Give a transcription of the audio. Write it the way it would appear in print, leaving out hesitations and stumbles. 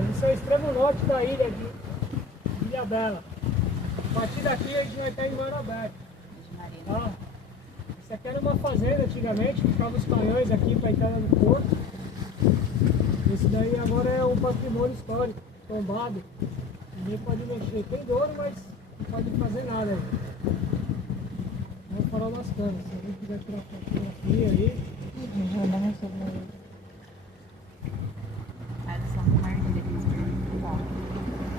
Farias. Isso é o extremo norte da ilha de Ilha Bela. A partir daqui a gente vai estar em mar aberto. Tá? Isso aqui era uma fazenda antigamente, que ficavam os canhões aqui para entrar no porto. Esse daí agora é um patrimônio histórico, tombado. Ninguém pode mexer. Tem dono, mas não pode fazer nada aí. É o farol das canas. Se alguém quiser tirar fotografia aí.